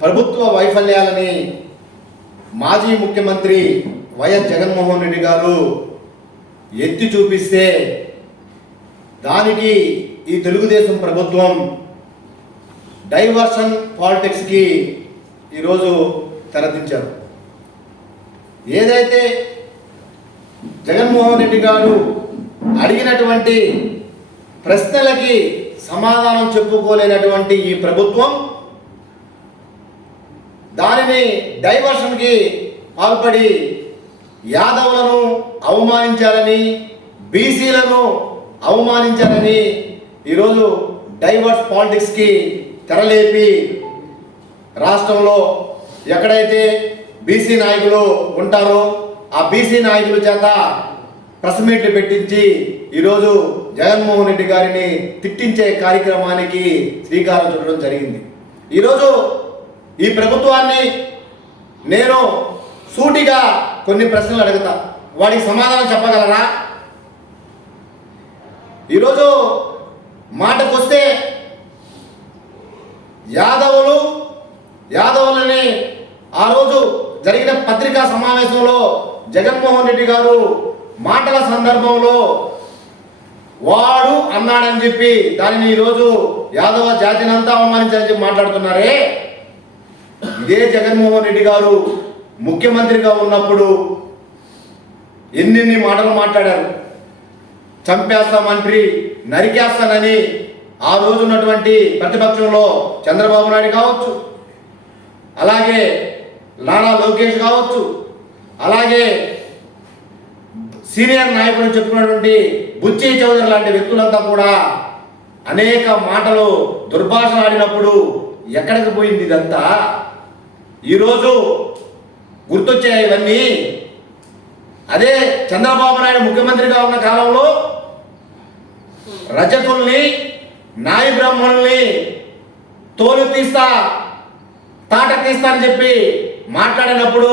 ప్రభుత్వ వైఫల్యాలని మాజీ ముఖ్యమంత్రి వైఎస్ జగన్మోహన్ రెడ్డి గారు ఎత్తి చూపిస్తే దానికి ఈ తెలుగుదేశం ప్రభుత్వం డైవర్షన్ పాలిటిక్స్కి ఈరోజు తెరదించారు. ఏదైతే జగన్మోహన్ రెడ్డి గారు అడిగినటువంటి ప్రశ్నలకి సమాధానం చెప్పుకోలేనటువంటి ఈ ప్రభుత్వం దానిని డైవర్షన్కి పాల్పడి యాదవులను అవమానించాలని బీసీలను అవమానించాలని ఈరోజు డైవర్స్ పాలిటిక్స్కి తెరలేపి రాష్ట్రంలో ఎక్కడైతే బీసీ నాయకులు ఉంటారో ఆ బీసీ నాయకుల చేత ప్రెస్ మీట్లు పెట్టించి ఈరోజు జగన్మోహన్ రెడ్డి గారిని తిట్టించే కార్యక్రమానికి శ్రీకారం చుట్టడం జరిగింది. ఈరోజు ఈ ప్రభుత్వాన్ని నేను సూటిగా కొన్ని ప్రశ్నలు అడుగుతా. వాడికి సమాధానం చెప్పగలరా? ఈరోజు మాటకొస్తే యాదవులు యాదవులని ఆ రోజు జరిగిన పత్రికా సమావేశంలో జగన్మోహన్ రెడ్డి గారు మాటల సందర్భంలో వాడు అన్నాడని చెప్పి దానిని ఈరోజు యాదవ జాతిని అంతా అవమానించాలని చెప్పి మాట్లాడుతున్నారే? ఇదే జగన్మోహన్ రెడ్డి గారు ముఖ్యమంత్రిగా ఉన్నప్పుడు ఎన్నెన్ని మాటలు మాట్లాడారు. చంపేస్తామంట్రి నరికేస్తానని ఆ రోజు ఉన్నటువంటి ప్రతిపక్షంలో చంద్రబాబు నాయుడు కావచ్చు అలాగే నారా లోకేష్ కావచ్చు అలాగే సీనియర్ నాయకుడు చెప్పుకున్నటువంటి బుచ్చి చౌదరి లాంటి వ్యక్తులంతా కూడా అనేక మాటలు దుర్భాషలు ఆడినప్పుడు ఎక్కడికి పోయింది ఇదంతా? ఈరోజు గుర్తొచ్చాయి ఇవన్నీ. అదే చంద్రబాబు నాయుడు ముఖ్యమంత్రిగా ఉన్న కాలంలో రజకుల్ని నాయ బ్రాహ్మణుల్ని తోలు తీస్తా తాట తీస్తా అని చెప్పి మాట్లాడినప్పుడు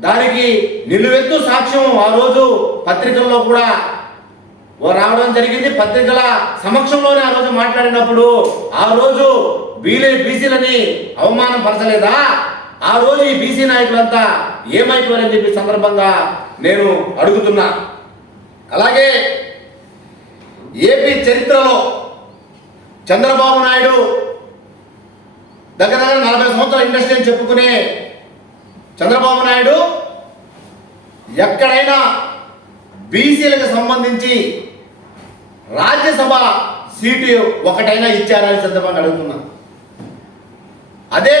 దానికి నిలువెత్తు సాక్ష్యం ఆ రోజు పత్రికల్లో కూడా రావడం జరిగింది. పత్రికల సమక్షంలోనే ఆ రోజు మాట్లాడినప్పుడు ఆ రోజు బీలే బీసీలని అవమానం పరచలేదా ఆ రోజు ఈ బీసీ నాయకులంతా ఏమైపోయారని చెప్పి సందర్భంగా నేను అడుగుతున్నా. అలాగే ఏపీ చరిత్రలో చంద్రబాబు నాయుడు దగ్గర దగ్గర నలభై సంవత్సరాల ఇండస్ట్రీ అని చెప్పుకునే చంద్రబాబు నాయుడు ఎక్కడైనా బీసీలకు సంబంధించి రాజ్యసభ సీటు ఒకటైనా ఇచ్చారని సందర్భంగా అడుగుతున్నా. అదే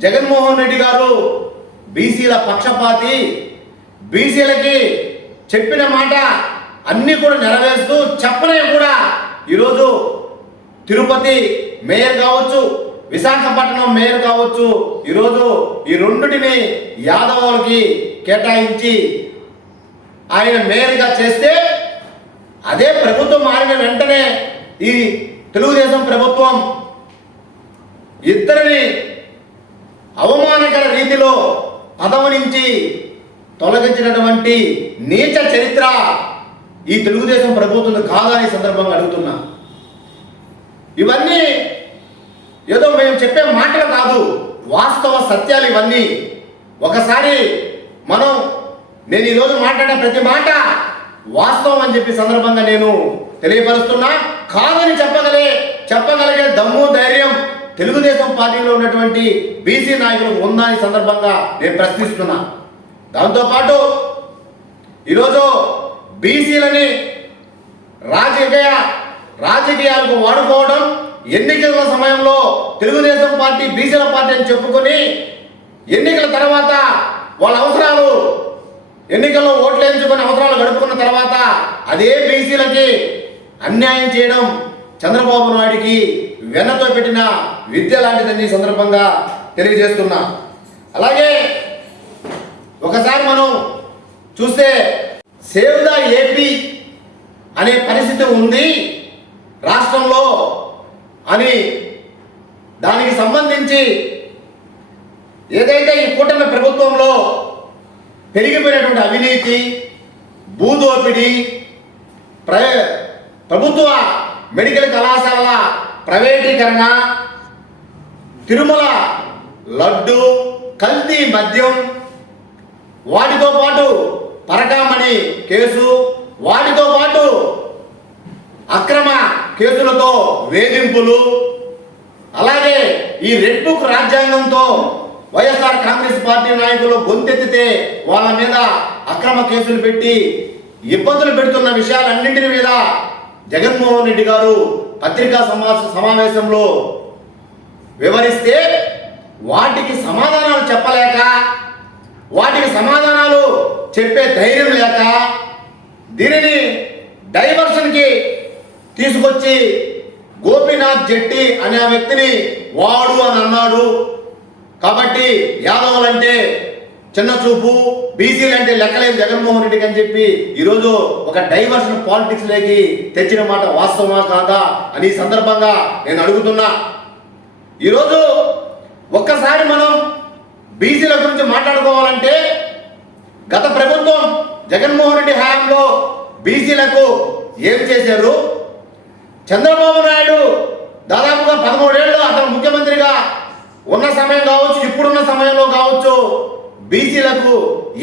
జగన్మోహన్ రెడ్డి గారు బీసీల పక్షపాతి బీసీలకి చెప్పిన మాట అన్నీ కూడా నెరవేరుస్తూ చెప్పనే కూడా. ఈరోజు తిరుపతి మేయర్ కావచ్చు విశాఖపట్నం మేయర్ కావచ్చు ఈరోజు ఈ రెండుటిని యాదవులకి కేటాయించి ఆయన మేయర్గా చేస్తే అదే ప్రభుత్వం మారిన వెంటనే ఈ తెలుగుదేశం ప్రభుత్వం ఇద్దరిని అవమానకర రీతిలో పదవి నుంచి తొలగించినటువంటి నీచ చరిత్ర ఈ తెలుగుదేశం ప్రభుత్వం కాదని సందర్భంగా అడుగుతున్నా. ఇవన్నీ ఏదో మేము చెప్పే మాటలు కాదు వాస్తవ సత్యాలు ఇవన్నీ. ఒకసారి మనం నేను ఈరోజు మాట్లాడే ప్రతి మాట వాస్తవం అని చెప్పి సందర్భంగా నేను తెలియపరుస్తున్నా. కాదని చెప్పగలే చెప్పగలిగే దమ్ము ధైర్యం తెలుగుదేశం పార్టీలో ఉన్నటువంటి బీసీ నాయకులు ఉందా ఈ సందర్భంగా నేను ప్రశ్నిస్తున్నా. దాంతోపాటు ఈరోజు బీసీలని రాజకీయ రాజకీయాలకు వాడుకోవడం ఎన్నికల సమయంలో తెలుగుదేశం పార్టీ బీసీల పార్టీ అని చెప్పుకొని ఎన్నికల తర్వాత వాళ్ళ అవసరాలు ఎన్నికల్లో ఓట్లు వేయించుకుని అవసరాలు గడుపుకున్న తర్వాత అదే బీసీలకి అన్యాయం చేయడం చంద్రబాబు నాయుడికి వెన్నతో పెట్టిన విద్య లాంటిదని సందర్భంగా తెలియజేస్తున్నా. అలాగే ఒకసారి మనం చూస్తే సేవ్ ద ఏపీ అనే పరిస్థితి ఉంది రాష్ట్రంలో అని దానికి సంబంధించి ఏదైతే ఈ కూటమి ప్రభుత్వంలో పెరిగిపోయినటువంటి అవినీతి భూదోపిడి ప్ర ప్రభుత్వ మెడికల్ కళాశాలల ప్రైవేటీకరణ తిరుమల లడ్డు కల్తీ మద్యం వాటితో పాటు పరకామణి కేసు వాటితో పాటు అక్రమ కేసులతో వేధింపులు. అలాగే ఈ రెడ్ బుక్ రాజ్యాంగంతో వైఎస్ఆర్ కాంగ్రెస్ పార్టీ నాయకులు గొంతెత్తితే వాళ్ళ మీద అక్రమ కేసులు పెట్టి ఇబ్బందులు పెడుతున్న విషయాలన్నింటి మీద జగన్మోహన్ రెడ్డి గారు పత్రికా సమా సమావేశంలో వివరిస్తే వాటికి సమాధానాలు చెప్పలేక వాటికి సమాధానాలు చెప్పే ధైర్యం లేక దీనిని డైవర్షన్కి తీసుకొచ్చి గోపీనాథ్ జెట్టి అనే వ్యక్తిని వాడు అని అన్నాడు. కాబట్టి యాదవులంటే చిన్న చూపు బీసీలు అంటే లెక్కలేదు జగన్మోహన్ రెడ్డికి అని చెప్పి ఈరోజు ఒక డైవర్షన్ పాలిటిక్స్ లేకి తెచ్చిన మాట వాస్తవమా కాదా అని సందర్భంగా నేను అడుగుతున్నా. ఈరోజు ఒక్కసారి మనం బీసీల గురించి మాట్లాడుకోవాలంటే గత ప్రభుత్వం జగన్మోహన్ రెడ్డి హయాంలో బీసీలకు ఏం చేశారు? చంద్రబాబు నాయుడు దాదాపుగా పదమూడేళ్ళు అతను ముఖ్యమంత్రిగా ఉన్న సమయం కావచ్చు ఇప్పుడున్న సమయంలో కావచ్చు బీసీలకు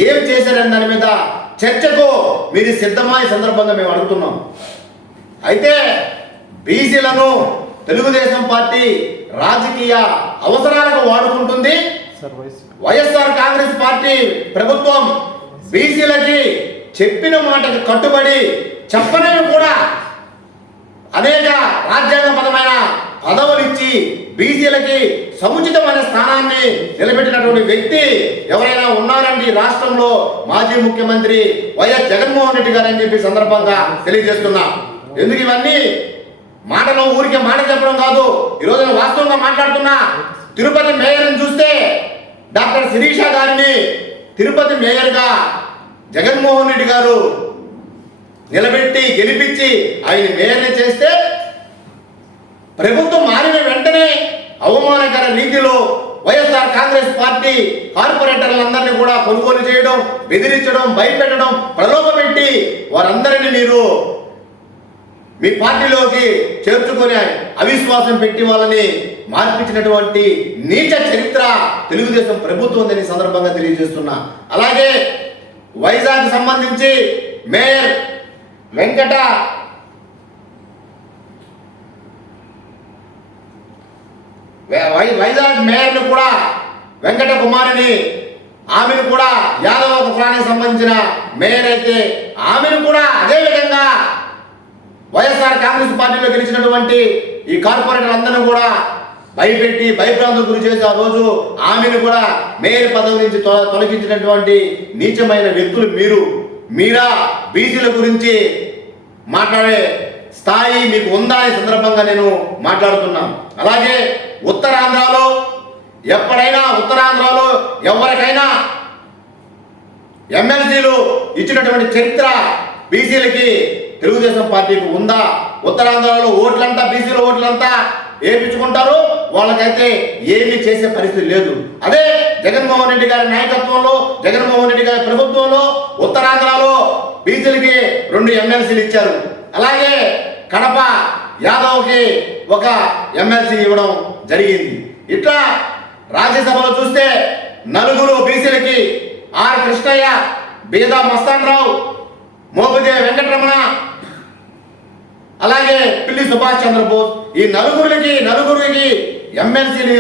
ఏం చేశారని దాని మీద చర్చకు మీరు సిద్ధమా ఈ సందర్భంగా మేము అడుగుతున్నాం. అయితే బీసీలను తెలుగుదేశం పార్టీ రాజకీయ అవసరాలకు వాడుకుంటుంది. వైఎస్ఆర్ కాంగ్రెస్ పార్టీ ప్రభుత్వం బీసీలకి చెప్పిన మాటకు కట్టుబడి చెప్పనవి కూడా అనేక రాజ్యాంగపరమైన పదవులిచ్చి బీసీలకి సముచితమైన స్థానాన్ని నిలబెట్టినటువంటి వ్యక్తి ఎవరైనా ఉన్నారండి ఈ రాష్ట్రంలో? మాజీ ముఖ్యమంత్రి వైఎస్ జగన్మోహన్ రెడ్డి గారు అని చెప్పి సందర్భంగా తెలియజేస్తున్నా. ఎందుకు ఇవన్నీ? మాటలో ఊరికే మాట చెప్పడం కాదు. ఈ రోజున వాస్తవంగా మాట్లాడుతున్నా. తిరుపతి మేయర్ని చూస్తే డాక్టర్ శిరీష గారిని తిరుపతి మేయర్గా జగన్మోహన్ రెడ్డి గారు నిలబెట్టి గెలిపించి ఆయన మేయర్ని చేస్తే ప్రభుత్వం మారిన వెంటనే అవమానకర రీతిలో వైఎస్ఆర్ కాంగ్రెస్ పార్టీ కార్పొరేటర్లందరినీ కూడా కొనుగోలు చేయడం బెదిరించడం భయపెట్టడం ప్రలోభపెట్టి వారందరినీ మీరు మీ పార్టీలోకి చేర్చుకొని అవిశ్వాసం పెట్టి వాళ్ళని మార్పించినటువంటి నీచ చరిత్ర తెలుగుదేశం ప్రభుత్వం అని సందర్భంగా తెలియజేస్తున్నా. అలాగే వైజాగ్ సంబంధించి మేయర్ వెంకట వై- వైజాగ్ మేయర్ను కూడా వెంకట కుమారిని ఆమెను కూడా యాదవ కులానికి సంబంధించిన మేయర్ అయితే ఆమెను కూడా అదే విధంగా వైఎస్ఆర్ కాంగ్రెస్ పార్టీలో గెలిచినటువంటి ఈ కార్పొరేటర్ అందరిని కూడా భయపెట్టి భయప్రాంతం గురి చేసి ఆ రోజు ఆమెను కూడా మేయర్ పదవి నుంచి తొల- తొలగించినటువంటి నీచమైన వ్యక్తులు మీరు. మీరా బీసీల గురించి మాట్లాడే స్థాయి మీకు ఉందా ఈ సందర్భంగా నేను మాట్లాడుతున్నాను. అలాగే ఉత్తరాంధ్రలో ఎప్పుడైనా ఉత్తరాంధ్రలో ఎవరికైనా ఎమ్మెల్సీలు ఇచ్చినటువంటి చరిత్ర బీసీలకి తెలుగుదేశం పార్టీకి ఉందా? ఉత్తరాంధ్రలో ఓట్లంతా బీసీల ఓట్లంతా ఏపించుకుంటారు వాళ్ళకైతే ఏమీ చేసే పరిస్థితి లేదు. అదే జగన్మోహన్ రెడ్డి గారి నాయకత్వంలో జగన్మోహన్ రెడ్డి గారి ప్రభుత్వంలో ఉత్తరాంధ్రలో బీసీలకి రెండు ఎమ్మెల్సీలు ఇచ్చారు. అలాగే కడప యాదవ్కి ఒక ఎమ్మెల్సీ ఇవ్వడం జరిగింది. ఇట్లా రాజ్యసభలో చూస్తే నలుగురు బీసీలకి ఆర్ కృష్ణయ్య బీదా మస్తాన్ రావు మోపిదే వెంకటరమణ అలాగే పిల్లి సుభాష్ చంద్రబోస్ ఈ నలుగురికి నలుగురికి ఎమ్మెల్సీలు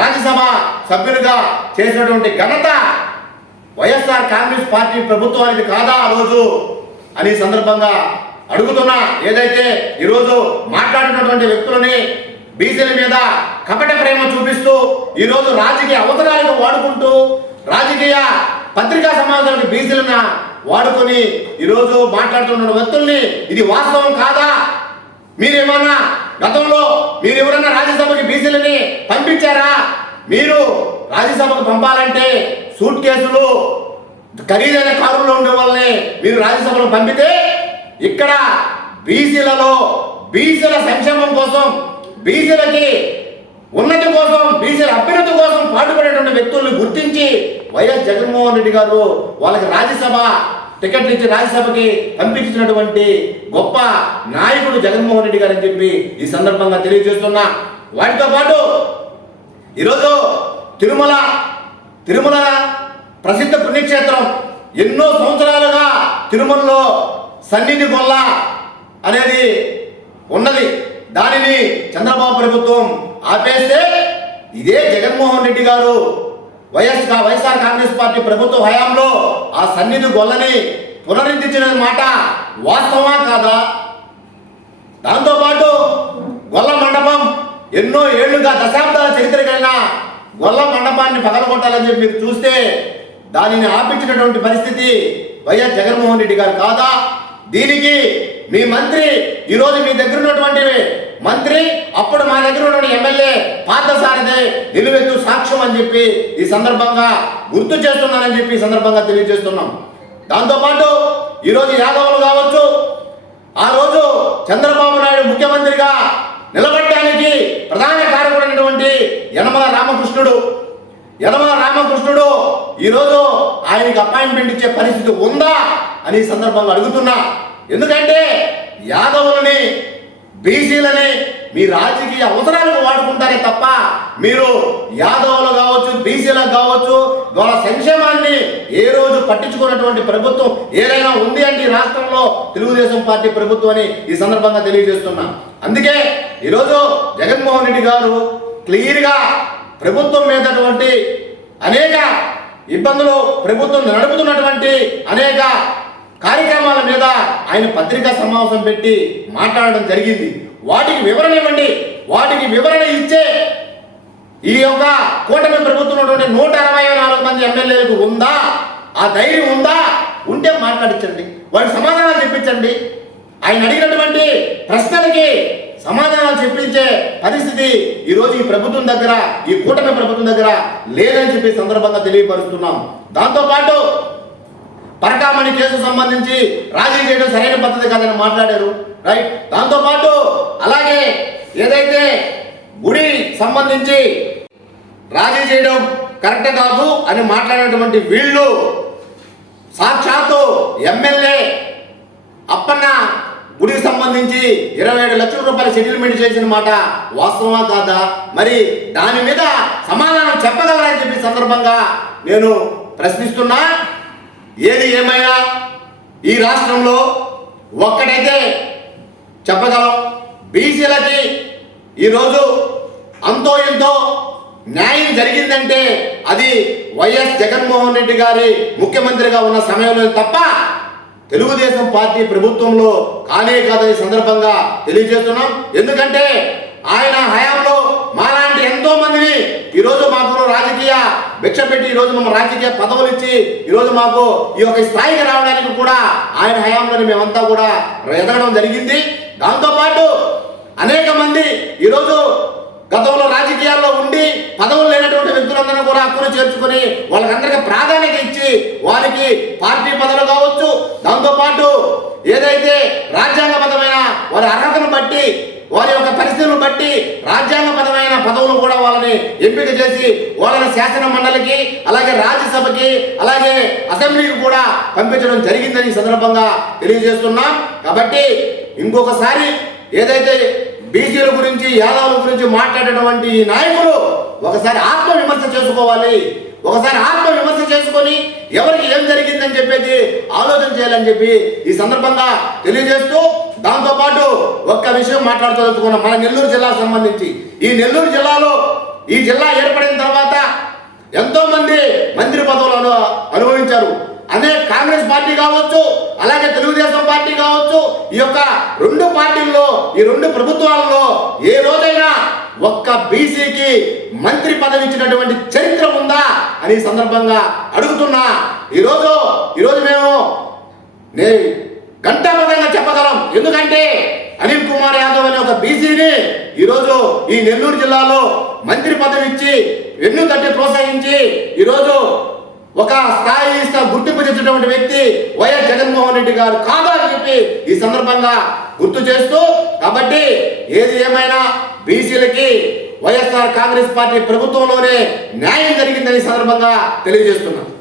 రాజ్యసభ సభ్యులుగా చేసినటువంటి ఘనత వైఎస్ఆర్ కాంగ్రెస్ పార్టీ ప్రభుత్వానికి కాదా ఆ రోజు అని సందర్భంగా అడుగుతున్నా ఏదైతే ఈరోజు మాట్లాడినటువంటి వ్యక్తులని బీసీల మీద కపట ప్రేమ చూపిస్తూ ఈరోజు రాజకీయ అవసరాలకు వాడుకుంటూ రాజకీయ పత్రికా సమావేశాలకు బీసీలను వాడుకొని ఈరోజు మాట్లాడుతున్న వ్యక్తుల్ని ఇది వాస్తవం కాదా? మీరేమన్నా గతంలో మీరు ఎవరన్నా రాజ్యసభకి బీసీలని పంపించారా? మీరు రాజ్యసభకు పంపాలంటే సూట్ కేసులు ఖరీదైన కారుల్లో ఉండే వాళ్ళని మీరు రాజ్యసభలో పంపితే ఇక్కడ బీసీలలో బీసీల సంక్షేమం కోసం బీసీలకి ఉన్నతి కోసం బీసీల అభ్యున్నతి కోసం పాటుపడేటువంటి వ్యక్తుల్ని గుర్తించి వైఎస్ జగన్మోహన్ రెడ్డి గారు వాళ్ళకి రాజ్యసభ టికెట్లు ఇచ్చి రాజ్యసభకి పంపించినటువంటి గొప్ప నాయకుడు జగన్మోహన్ రెడ్డి గారు అని చెప్పి ఈ సందర్భంగా తెలియజేస్తున్నా. వాటితో పాటు ఈరోజు తిరుమల తిరుమల ప్రసిద్ధ పుణ్యక్షేత్రం. ఎన్నో సంవత్సరాలుగా తిరుమలలో సన్నిధి గొల్ల అనేది ఉన్నది. దానిని చంద్రబాబు ప్రభుత్వం ఆపేస్తే ఇదే జగన్మోహన్ రెడ్డి గారు వైఎస్ వైఎస్ఆర్ కాంగ్రెస్ పార్టీ ప్రభుత్వ హయాంలో ఆ సన్నిధి గొల్లని పునరుద్ధరించిన మాట వాస్తవమా కాదా? దాంతోపాటు గొల్ల మండపం ఎన్నో ఏళ్ళుగా దశాబ్దాల చరిత్ర కలిగిన గొల్ల మండపాన్ని పగలగొట్టాలని చెప్పి మీరు చూస్తే దానిని ఆపించినటువంటి పరిస్థితి వైఎస్ జగన్మోహన్ రెడ్డి గారు కాదా? దీనికి మీ మంత్రి ఈరోజు మీ దగ్గర ఉన్నటువంటి మంత్రి అప్పుడు మా దగ్గర ఉన్న ఎమ్మెల్యే పార్థసారథి నిలువెత్తు సాక్ష్యం అని చెప్పి ఈ సందర్భంగా గుర్తు చేస్తున్నానని చెప్పి ఈ సందర్భంగా తెలియజేస్తున్నాం. దాంతోపాటు ఈరోజు యాదవులు కావచ్చు ఆ రోజు చంద్రబాబు నాయుడు ముఖ్యమంత్రిగా నిలబడటానికి ప్రధాన కారకుడైనటువంటి యనమల రామకృష్ణుడు. యనమల రామకృష్ణుడు ఈరోజు ఆయనకి అపాయింట్మెంట్ ఇచ్చే పరిస్థితి ఉందా? అని ఈ సందర్భంగా అడుగుతున్నా. ఎందుకంటే యాదవులని బీసీలని మీ రాజకీయ అవసరాలకు వాడుకుంటారే తప్ప మీరు యాదవులు కావచ్చు బీసీలకు కావచ్చు వాళ్ళ సంక్షేమాన్ని ఏ రోజు పట్టించుకున్నటువంటి ప్రభుత్వం ఏదైనా ఉంది అంటే ఈ రాష్ట్రంలో తెలుగుదేశం పార్టీ ప్రభుత్వం అని ఈ సందర్భంగా తెలియజేస్తున్నా. అందుకే ఈరోజు జగన్మోహన్ రెడ్డి గారు క్లియర్గా ప్రభుత్వం మీదటువంటి అనేక ఇబ్బందులు ప్రభుత్వం నడుపుతున్నటువంటి అనేక కార్యక్రమాల మీద ఆయన పత్రికా సమావేశం పెట్టి మాట్లాడడం జరిగింది. వాటికి వివరణ ఇవ్వండి. వాటికి వివరణ ఇచ్చే ఈ యొక్క కూటమి ప్రభుత్వం నూట అరవై నాలుగు మంది ఎమ్మెల్యేలకు ఉందా? ఆ ధైర్యం ఉందా? ఉంటే మాట్లాడించండి. వారికి సమాధానాలు చెప్పించండి. ఆయన అడిగినటువంటి ప్రశ్నలకి సమాధానాలు చెప్పించే పరిస్థితి ఈరోజు ఈ ప్రభుత్వం దగ్గర ఈ కూటమి ప్రభుత్వం దగ్గర లేదని చెప్పి సందర్భంగా తెలియపరుస్తున్నాం. దాంతోపాటు పరకామణి కేసు సంబంధించి రాజీ చేయడం సరైన పద్ధతి కాదని మాట్లాడారు రైట్ దాంతోపాటు అలాగే ఏదైతే గుడి సంబంధించి రాజీ చేయడం కరెక్ట్ కాదు అని మాట్లాడేటువంటి వీళ్ళు సాక్షాత్తు ఎమ్మెల్యే అప్పన్న గుడికి సంబంధించి ఇరవై ఏడు లక్షల రూపాయల సెటిల్మెంట్ చేసిన మాట వాస్తవమా కాదా? మరి దాని మీద సమాధానం చెప్పగలరని చెప్పి సందర్భంగా నేను ప్రశ్నిస్తున్నా. ఏది ఏమైనా ఈ రాష్ట్రంలో ఒక్కడైతే చెప్పగలం. బీసీలకి ఈరోజు అంతో ఎంతో న్యాయం జరిగిందంటే అది వైఎస్ జగన్మోహన్ రెడ్డి గారి ముఖ్యమంత్రిగా ఉన్న సమయంలో తప్ప తెలుగుదేశం పార్టీ ప్రభుత్వంలో కానే కాదని సందర్భంగా తెలియజేస్తున్నాం. ఎందుకంటే ఆయన హయాంలో మాలాంటి ఎంతో మందిని ఈరోజు మాకు రాజకీయ భిక్ష పెట్టి ఈరోజు మేము రాజకీయ పదవులు ఇచ్చి ఈరోజు మాకు ఈ యొక్క స్థాయికి రావడానికి కూడా ఆయన హయాంలో మేమంతా కూడా ఎదగడం జరిగింది. దాంతోపాటు అనేక మంది ఈరోజు గతంలో రాజకీయాల్లో ఉండి పదవులు లేనటువంటి వ్యక్తులందరూ కూడా హక్కును చేర్చుకొని వాళ్ళకందరికీ ప్రాధాన్యత ఇచ్చి వారికి పార్టీ పదవులు కావచ్చు. దాంతోపాటు ఏదైతే రాజ్యాంగబద్ధమైన వారి అర్హతను బట్టి వారి బట్టి రాజ్యాంగబద్ధమైన పదవులు కూడా వాళ్ళని ఎంపిక చేసి వాళ్ళని శాసన మండలికి అలాగే రాజ్యసభకి అలాగే అసెంబ్లీకి కూడా పంపించడం జరిగిందని ఈ సందర్భంగా తెలియజేస్తున్నాం. కాబట్టి ఇంకొకసారి ఏదైతే బీసీల గురించి యాదవుల గురించి మాట్లాడేటువంటి ఈ నాయకులు ఒకసారి ఆత్మ విమర్శ చేసుకోవాలి. ఒకసారి ఆత్మ విమర్శ చేసుకొని ఎవరికి ఏం జరిగిందని చెప్పేది ఆలోచన చేయాలని చెప్పి ఈ సందర్భంగా తెలియజేస్తూ విషయం మాట్లాడుతూ మన నెల్లూరు జిల్లాకు సంబంధించి. ఈ నెల్లూరు జిల్లాలో ఈ జిల్లా ఏర్పడిన తర్వాత ఎంతో మంది మంత్రి పదవులు అనుభవించారు. అదే కాంగ్రెస్ పార్టీ కావచ్చు అలాగే తెలుగుదేశం పార్టీ కావచ్చు ఈ యొక్క రెండు పార్టీల్లో ఈ రెండు ప్రభుత్వాలలో ఏ రోజైనా ఒక్క బీసీకి మంత్రి పదవి ఇచ్చినటువంటి చరిత్ర ఉందా అని సందర్భంగా అడుగుతున్నా. ఈరోజు ఈరోజు మేము నే ఘంటాపదంగా చెప్పగలం. ఎందుకంటే అనిల్ కుమార్ యాదవ్ అనే ఒక బీసీని ఈరోజు ఈ నెల్లూరు జిల్లాలో మంత్రి పదవి ఇచ్చి వెన్ను తట్టి ప్రోత్సహించి ఈరోజు ఒక స్థాయి గుర్తింపు తెచ్చినటువంటి వ్యక్తి వైఎస్ జగన్మోహన్ రెడ్డి గారు కాదా అని చెప్పి ఈ సందర్భంగా గుర్తు చేస్తూ కాబట్టి ఏది ఏమైనా బీసీలకి వైఎస్ఆర్ కాంగ్రెస్ పార్టీ ప్రభుత్వంలోనే న్యాయం జరిగిందని సందర్భంగా తెలియజేస్తున్నాను